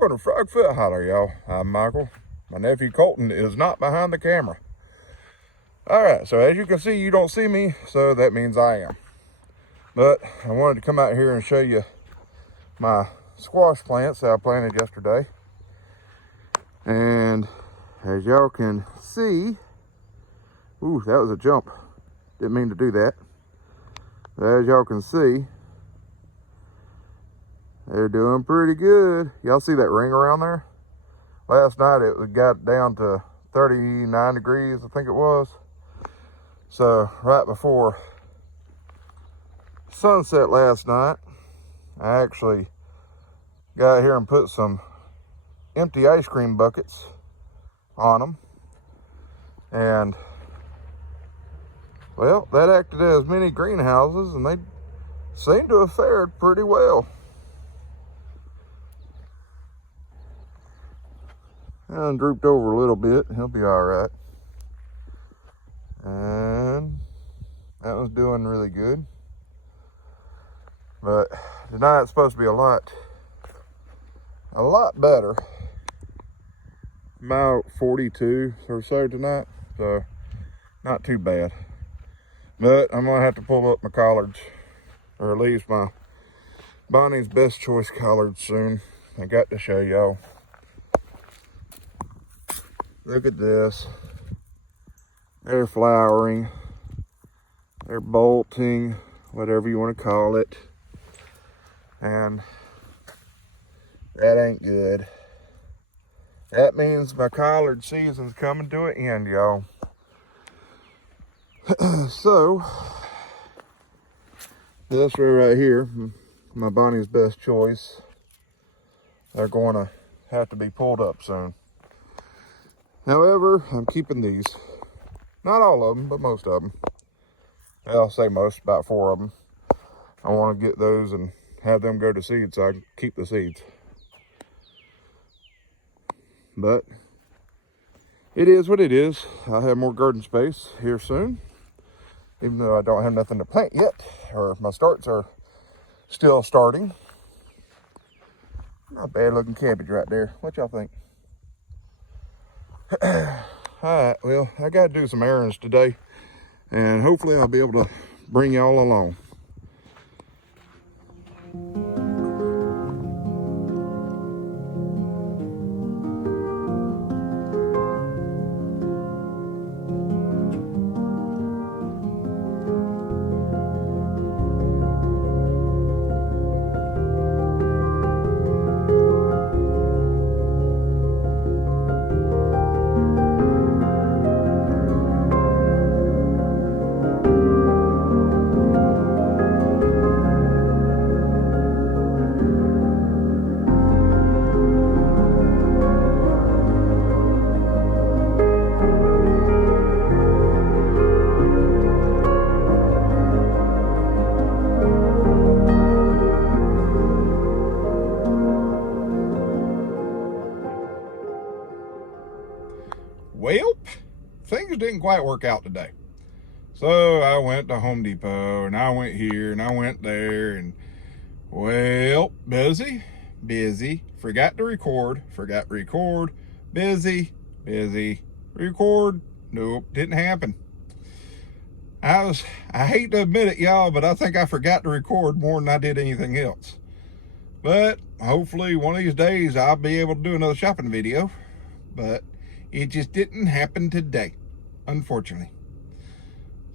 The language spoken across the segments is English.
Welcome to Frogfoot Holler, y'all. I'm Michael. My nephew Colton is not behind the camera. All right, so as you can see, you don't see me, so that means I am. But I wanted to come out here and show you my squash plants that I planted yesterday. And as y'all can see, ooh, that was a jump. Didn't mean to do that. But as y'all can see, they're doing pretty good. Y'all see that ring around there? Last night it got down to 39 degrees, I think it was. So right before sunset last night, I actually got here and put some empty ice cream buckets on them. And well, that acted as mini greenhouses, and they seem to have fared pretty well. And drooped over a little bit. He'll be all right. And that was doing really good. But tonight's supposed to be a lot better. About 42 or so tonight, so not too bad. But I'm gonna have to pull up my collards, or at least my Bonnie's Best Choice collards soon. I got to show y'all. Look at this. They're flowering. They're bolting, whatever you want to call it. And that ain't good. That means my collard season's coming to an end, y'all. So, this right here, my Bonnie's Best Choice, they're going to have to be pulled up soon. However, I'm keeping these. Not all of them, but most of them. I'll say most, about 4 of them. I want to get those and have them go to seed so I can keep the seeds. But it is what it is. I'll have more garden space here soon. Even though I don't have nothing to plant yet, or my starts are still starting. Not bad looking cabbage right there. What y'all think? Alright, well, I got to do some errands today, and hopefully I'll be able to bring y'all along. Well, things didn't quite work out today. So I went to Home Depot, and I went here, and I went there, and well, busy, forgot to record, busy, record, nope, didn't happen. I hate to admit it, y'all, but I think I forgot to record more than I did anything else. But hopefully one of these days I'll be able to do another shopping video, but it just didn't happen today, unfortunately.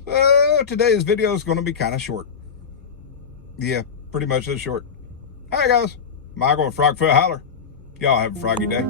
So today's video is going to be kind of short. Yeah, pretty much this short. Hi guys, Michael with Frogfoot Holler. Y'all have a froggy day.